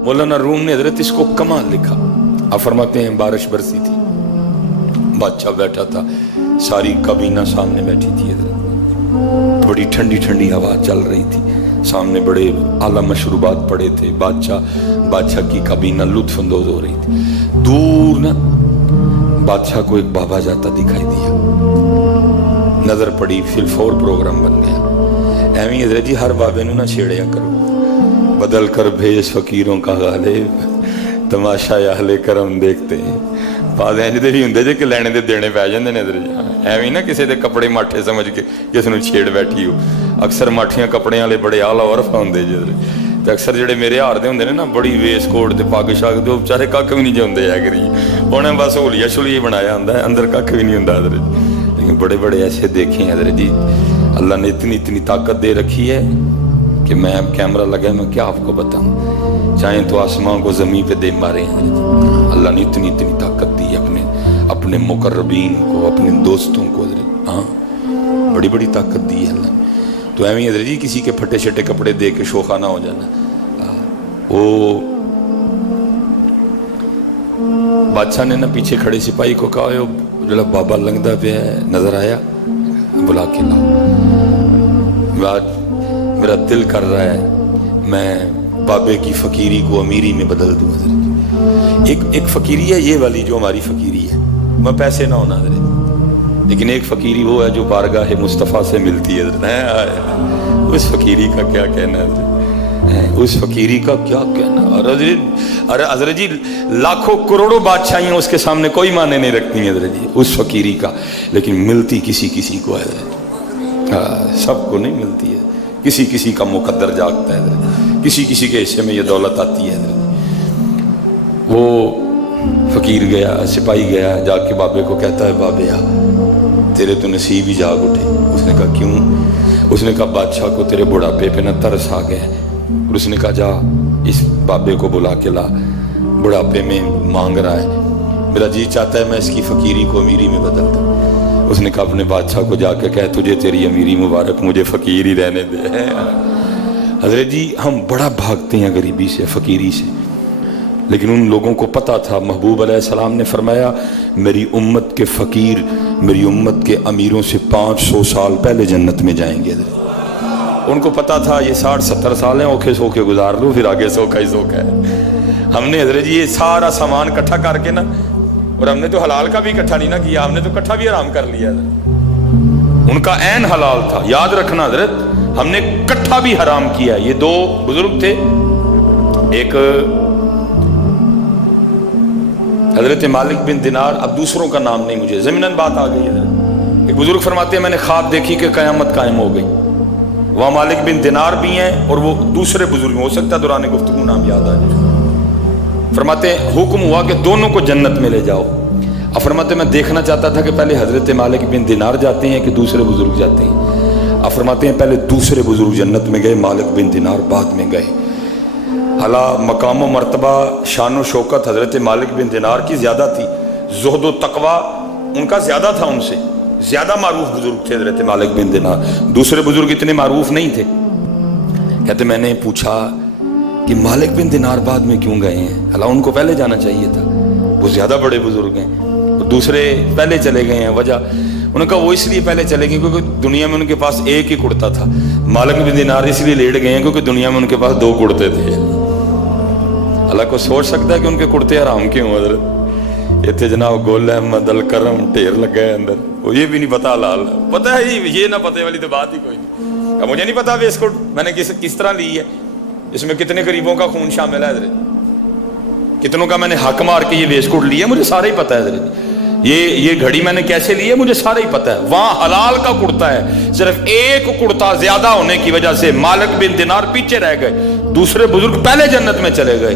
मौलाना room ने हजरत इसको कमाल लिखा। आप फरमाते हैं बारिश बरसी थी, बादशाह बैठा था, सारी काबीना सामने बैठी थी, बड़ी ठंडी ठंडी हवा चल रही थी, सामने बड़े आला मशरूबात पड़े थे, बादशाह की काबीना लुत्फ अंदोज हो रही थी। दूर ना बादशाह को एक बाबा जाता दिखाई दिया, नजर पड़ी, फिर फोर प्रोग्राम बन गया। एवं हजरत जी हर बाबे नू ना छेड़िया करो, बदल कर भेज फकीरों का गालिब, तमाशा अहले करम देखते हैं। बादे इंज दे भी हुंदे जे कि लैणे दे देने पै जांदे ने हजरत जी। एवं ना किसी दे कपड़े माठे समझ के किस नू छेड़ बैठी हो। अक्सर माठियां कपड़े वाले बड़े आला उर्फ हुंदे जे, ते अक्सर जेडे मेरे हार दे हुंदे ने ना बड़ी वेस्टकोट ते पग शग दे, बेचारे कख भी नहीं जांदे है करी, उन्हें बस होलिया छुलिया बनाया हुंदा है, अंदर कख भी नहीं हुंदा हजरत जी। लेकिन बड़े बड़े ऐसे देखे हैं हजरत जी, अल्लाह ने इतनी इतनी ताकत दे रखी है कि मैं कैमरा लगा, मैं क्या आपको बताऊं, चाहे तो आसमां को ज़मीन पे दे मारे हैं। अल्लाह ने इतनी इतनी ताकत दी अपने मुकर्रबीन को, अपने दोस्तों को, हाँ बड़ी बड़ी ताकत दी है अल्लाह ने। तो एवं हजरत जी किसी के फटे शटे कपड़े दे के शोखा ना हो जाना। वो बादशाह ने ना पीछे खड़े सिपाही को कहा, जो बाबा लंघदा पे नजर आया, बुला के लाओ, मेरा दिल कर रहा है मैं बाबे की फकीरी को अमीरी में बदल दूं। एक फकीरी है ये वाली जो हमारी फकीरी है, मैं पैसे ना होना हजरत, लेकिन एक फकीरी वो है जो बारगाह मुस्तफ़ा से मिलती है हजरत। उस फकीरी का क्या कहना है, उस फकीरी का क्या कहना। अरे हजरत जी लाखों करोड़ों बादशाहियां उसके सामने कोई माने नहीं रखती हैं हजरत जी उस फकीरी का, लेकिन मिलती किसी किसी को है, सबको नहीं मिलती है, किसी किसी का मुकद्दर जागता है, किसी किसी के हिस्से में ये दौलत आती है। वो फकीर गया, सिपाही गया, जाके बाबे को कहता है, बाबे आ तेरे तो नसीब ही जाग उठे। उसने कहा क्यों? उसने कहा बादशाह को तेरे बुढ़ापे पे न तरस आ गया। और उसने कहा जा इस बाबे को बुला के ला, बुढ़ापे में मांग रहा है, मेरा जी चाहता है मैं इसकी फकीरी को अमीरी में बदल दूँ। उसने कहा अपने बादशाह को जाके कह तुझे तेरी अमीरी मुबारक, मुझे फकीर ही रहने दे। हजरत जी हम बड़ा भागते हैं गरीबी से, फकीरी से, लेकिन उन लोगों को पता था, महबूब अलैहिस्सलाम ने फरमाया मेरी उम्मत के फ़कीर मेरी उम्मत के अमीरों से 500 साल पहले जन्नत में जाएंगे। उनको पता था ये 60-70 साल हैं, औखे सोखे गुजार लो, फिर आगे सोखा ही सोखा है। हमने हजरत जी ये सारा सामान इकट्ठा करके ना, और हमने तो हलाल का भी इकट्ठा नहीं ना किया, हमने तो इकट्ठा भी हराम कर लिया। उनका ऐन हलाल था, याद रखना हजरत, हमने इकट्ठा भी हराम किया। ये दो बुजुर्ग थे, एक हजरत मालिक बिन दिनार, अब दूसरों का नाम नहीं मुझे, ज़मीनन बात आ गई है। एक बुजुर्ग फरमाते हैं मैंने ख्वाब देखी कि क़यामत कायम हो गई। वहाँ मालिक बिन दिनार भी हैं और वो दूसरे बुजुर्ग, हो सकता है दौरान गुफ्तगू नाम याद आ जाए। फरमाते हैं हुक्म हुआ कि दोनों को जन्नत में ले जाओ। अब फरमाते मैं देखना चाहता था कि पहले हजरत मालिक बिन दिनार जाते हैं कि दूसरे बुजुर्ग जाते हैं। अब फरमाते हैं पहले दूसरे बुजुर्ग जन्नत में गए, मालिक बिन दिनार बाद में गए। हला मकाम मर्तबा शान व शौकत हजरत मालिक बिन दिनार की ज़्यादा थी, ज़ुहद व तकवा उनका ज़्यादा था, उनसे ज़्यादा मारूफ बुजुर्ग थे हजरत मालिक बिन दिनार। दूसरे बुजुर्ग इतने मारूफ नहीं थे। कहते मैंने पूछा कि मालिक बिन दिनार बाद में क्यों गए हैं, हला उनको पहले जाना चाहिए था, वो ज़्यादा बड़े बुजुर्ग हैं, तो दूसरे पहले चले गए हैं। वजह उन्होंने कहा वो इसलिए पहले चले गए क्योंकि दुनिया में उनके पास एक ही कुर्ता था। मालिक बिन दिनार इसलिए लेट गए हैं क्योंकि दुनिया में उनके पास 2 कुर्ते थे। अल्लाह को सोच सकता है कि उनके कुर्ते हराम क्यों हजरत। इतने जनाब गोल अहमद अल करम ढेर लगा है अंदर, वो ये भी नहीं पता हलाल पता है, ये ना पते वाली तो बात ही कोई नहीं। मुझे नहीं पता वेस्टकोट मैंने किस तरह ली है, इसमें कितने गरीबों का खून शामिल है हजरत, कितनों का मैंने हक मार के ये वेस्टकोट लिया, मुझे सारा ही पता है हजरत। ये घड़ी मैंने कैसे ली है मुझे सारा ही पता है। वहां हलाल का कुर्ता है, सिर्फ एक कुर्ता ज्यादा होने की वजह से मालिक बिन दिनार पीछे रह गए, दूसरे बुजुर्ग पहले जन्नत में चले गए।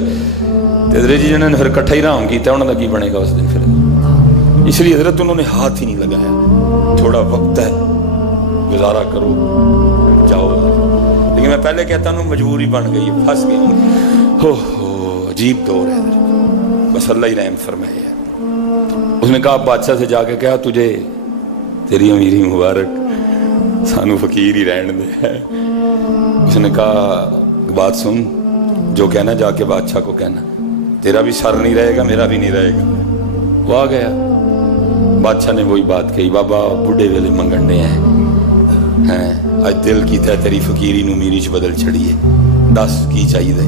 हजरत जी जिन्होंने फिर इकट्ठा ही राम किया, उन्होंने की बनेगा उस दिन फिर, इसलिए हजरत उन्होंने हाथ ही नहीं लगाया। थोड़ा वक्त है, गुजारा करो जाओ। लेकिन मैं पहले कहता हूँ मजबूरी बन गई, फंस गया। हो अजीब दौर है, बस अल्लाह ही रहम फरमाए। उसने कहा बादशाह से जाके कहा तुझे तेरी अमीरी मुबारक, सानू फकीर ही रहने दे। उसने कहा बात सुन, जो कहना जाके बादशाह को कहना, तेरा भी सर नहीं रहेगा मेरा भी नहीं रहेगा। वो आ गया, बादशाह ने वही बात कही, बाबा बुढ़े वेले मंगने हैं अज दिल कीता तेरी फकीरी नू मीरी च बदल छड़िए, दस की चाहिए।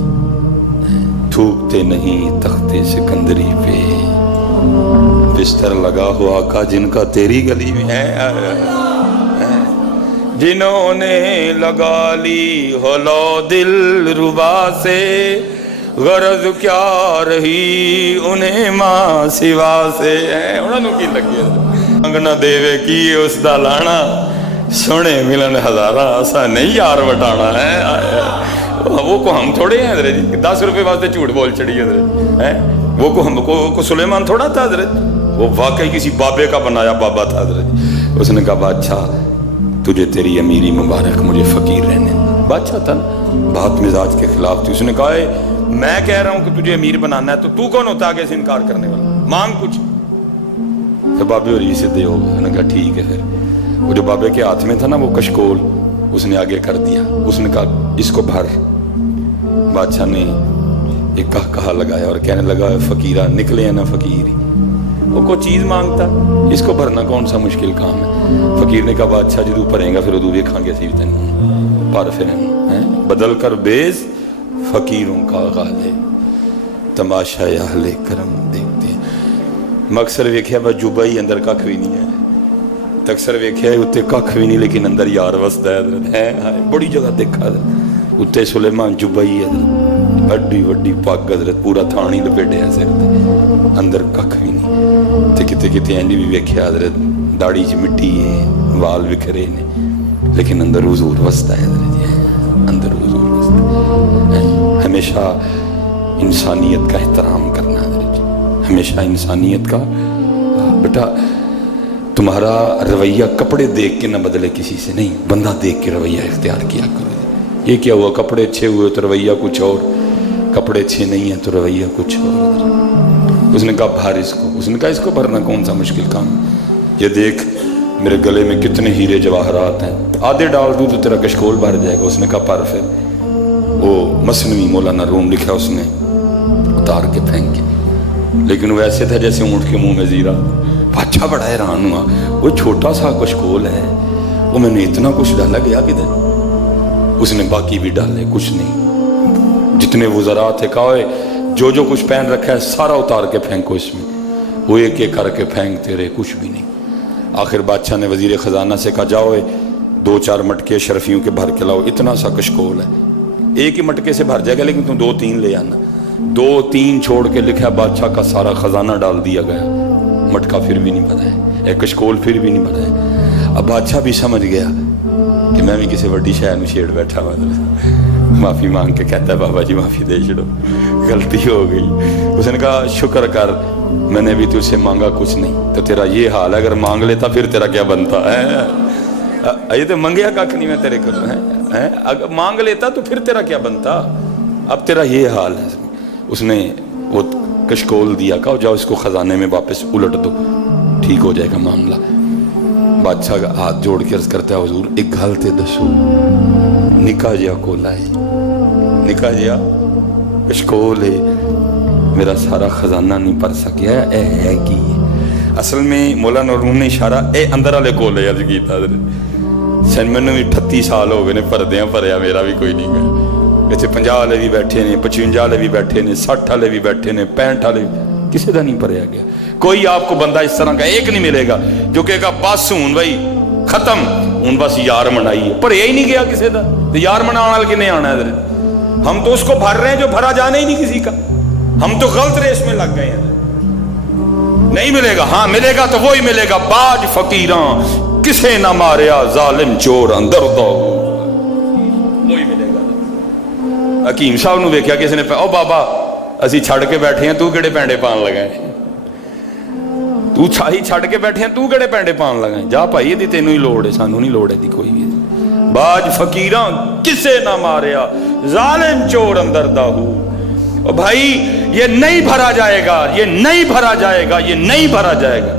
थूकते नहीं तख्ते सिकंदरी पे, बिस्तर लगा हुआ का जिनका तेरी गली में है, जिन्होंने लगा ली हो लो दिल रुबा से, गरज क्या रही उन्हें मां सिवा से। उन्होंने की लगे मंगना देवे की उसका लाना, सोने मिलन हजारा ऐसा नहीं यार वटाना है। वो को हम थोड़े हैं हजरत जी, 10 रुपए वास्ते झूठ बोल चढ़ी हजरत है। वो को हमको सुलेमान थोड़ा था हजरत, वो वाकई किसी बाबे का बनाया बाबा था हजरत। उसने कहा बादशाह तुझे तेरी अमीरी मुबारक, मुझे फकीर रहने। बादशाह था बात मिजाज के खिलाफ थी। उसने कहा मैं कह रहा हूं कि तुझे अमीर बनाना है तो तू कौन होता आगे से इनकार करने वाला, मांग कुछ। तो बाबे और सीधे हो गए। उन्होंने कहा ठीक है। फिर वो जो बाबे के हाथ में था ना वो कशकोल, उसने आगे कर दिया। उसने कहा इसको भर। बादशाह ने एक कहा लगाया और कहने लगा फकीरा निकले है ना फकीर, वो कोई चीज मांगता, इसको भरना कौन सा मुश्किल काम है। फकीर ने कहा बादशाह जी तू भरेगा फिर उदू वेखांगे सी तेन पर फिर बदल कर बेस फकीरों का गाले, तमाशा अहले करम देखते हैं। मकसर वेख्या बस जुबा ही अंदर कख भी नहीं है, तकसर वेख्या उत्ते कख भी नहीं लेकिन अंदर यार वसदा है। बड़ी जगह देखा उत्ते सुलेमान जुबा ही है, बड़ी वड्डी पग हजरत, पूरा थान ही लपेटिया सिर ते, अंदर कख भी नहीं। ते किते किते इंज भी वेख्या हजरत दाढ़ी च मिट्टी है, वाल बिखरे ने, लेकिन अंदर हुजूर वसदा है हजरत जी, अंदर हुजूर वसदा है। हमेशा इंसानियत का एहतराम करना हजरत जी, हमेशा इंसानियत का। बेटा तुम्हारा रवैया कपड़े देख के ना बदले किसी से नहीं, बंदा देख के रवैया इख्तियार किया करो। ये क्या हुआ कपड़े अच्छे हुए तो रवैया कुछ और, कपड़े अच्छे नहीं है तो रवैया कुछ और। उसने कहा भर इसको। उसने कहा इसको भरना कौन सा मुश्किल काम, ये देख मेरे गले में कितने हीरे जवाहरात हैं, आधे डाल दूँ तो तेरा कशकोल भर जाएगा। उसने कहा पर। फिर वो मसनवी मौलाना रूम लिखा उसने उतार के फेंके, लेकिन वो ऐसे था जैसे ऊँट के मुंह में जीरा। बादशाह बड़ा हैरान हुआ, वो छोटा सा कशकोल है, वो मैंने इतना कुछ डाला गया किधर। उसने बाकी भी डाले, कुछ नहीं। जितने वज़रा थे कहा जो जो कुछ पहन रखा है सारा उतार के फेंको इसमें। वो एक एक करके फेंकते रहे, कुछ भी नहीं। आखिर बादशाह ने वजीर ख़जाना से कहा जाओ 2-4 मटके शरफियों के भर के लाओ, इतना सा कशकोल है, एक ही मटके से भर जाएगा लेकिन तुम 2-3 ले आना। 2-3 छोड़ के लिखा बादशाह का सारा खजाना डाल दिया गया, मटका फिर भी नहीं भरा है, एक कशकोल फिर भी नहीं भरा है। अब बादशाह भी समझ गया कि मैं भी किसी वड्डी शहर में छेड़ बैठा, मतलब माफ़ी मांग के कहता है बाबा जी माफ़ी दे छोड़ो, गलती हो गई। उसने कहा शुक्र कर मैंने भी तुझसे मांगा कुछ नहीं, तो तेरा ये हाल है, अगर मांग लेता फिर तेरा क्या बनता है। ये तो मंगया कख नहीं मैं तेरे को है, अगर मांग लेता तो फिर तेरा क्या बनता, अब तेरा ये हाल है। उसने वो कशकोल दिया, कहा जाओ इसको खजाने में वापस उलट दो, ठीक हो जाएगा मामला। बादशाह का हाथ जोड़ के अर्ज करता है हुजूर एक गल ते दसो, निका जिहा कोला है, निका जिहा कशकोल है, मेरा सारा खजाना नहीं भर सकिया, ए है की असल में मौलाना रूम ने इशारा ए अंदर वाले कोले अर्ज किया। सन मैनू भी 38 साल हो गए ने भरदे भरया मेरा भी कोई नहीं गया। इतने 50 वाले भी बैठे ने, 55 वाले भी बैठे ने, 60 वाले भी बैठे ने, 65 वाले किसी का नहीं भरया गया। कोई आपको बंदा इस तरह का एक नहीं मिलेगा जो कहेगा बस हूं भाई खत्म, हूं बस यार मनाई पर यही नहीं गया किसी का। तो यार मनाने वाले किन्हें आना है? हम तो उसको भर रहे हैं जो भरा जाना ही नहीं किसी का। हम तो गलत रेस में लग गए हैं। नहीं मिलेगा, हाँ मिलेगा तो वही मिलेगा, बाज फकीरा किसे ना मारिया जालिम चोर अंदर दो, वही मिलेगा। हकीम साहब ने देखा किसी ने, ओ बाबा असी छड़ के बैठे हैं, तू किहड़े पैंडे पान लगा, तू छाही छड़ के बैठे हैं, तू किहड़े पैंडे पान लगा, जा भाई ये तेनों ही लोड़ है, सानू नहीं लोड़ है कोई भी। बाज फकीरा किसे ना मारिया जालिम चोर अंदर दाहू। और भाई ये नहीं भरा जाएगा, ये नहीं भरा जाएगा, ये नहीं भरा जाएगा।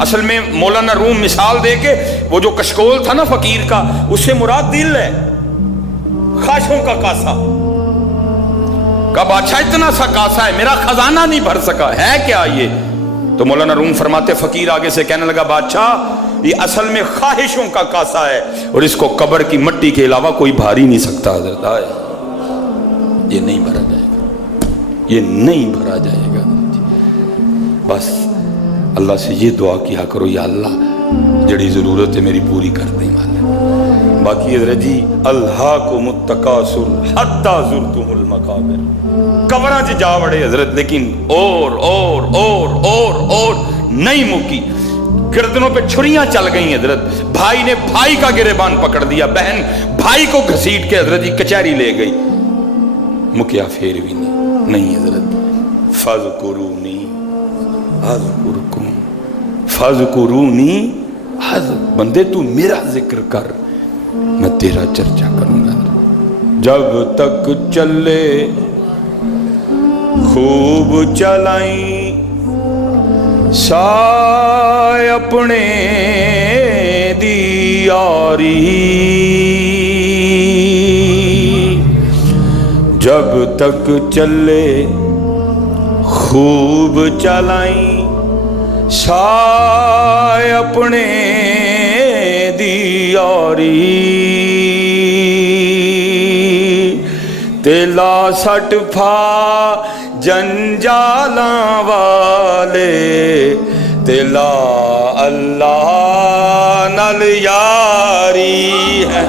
असल में मौलाना रूम मिसाल दे के वो जो कशकोल था ना फकीर का, उससे मुराद दिल है, ख्वाहिशों का कासा। कहा बादशाह इतना सा कासा है, मेरा खजाना नहीं भर सका, है क्या ये? तो मौलाना रूम फरमाते, फकीर आगे से कहने लगा, बादशाह ये असल में ख्वाहिशों का कासा है और इसको कब्र की मिट्टी के अलावा कोई भार ही नहीं सकता। हजरत आए, ये नहीं भरा जाएगा, ये नहीं भरा जाएगा। बस अल्लाह से ये दुआ किया करो, या अल्लाह जड़ी जरूरत है मेरी पूरी कर दे मालिक। बाकी हजरत जी, अल्लाह को मुत्तकासुर हत्ता जुरतुमुल मकाबिर, कब्रां च जा वड़े हजरत, लेकिन और नहीं मुकी। गर्दनों पे छुरियां चल गई हजरत, भाई ने भाई का गिरेबान पकड़ दिया, बहन भाई को घसीट के हजरत जी कचहरी ले गई, मुकिया फिर भी नहीं हजरत। फज़कुरूनी अज़कुरकुम, फज़कुरूनी बंदे तू मेरा जिक्र कर, मैं तेरा चर्चा करूंगा। जब तक चले खूब चलाई साय अपने दी यारी, जब तक चले खूब चलाई साय अपने दी यारी, तेला सट फा जंजाला वाले, तेला अल्लाह नल यारी है।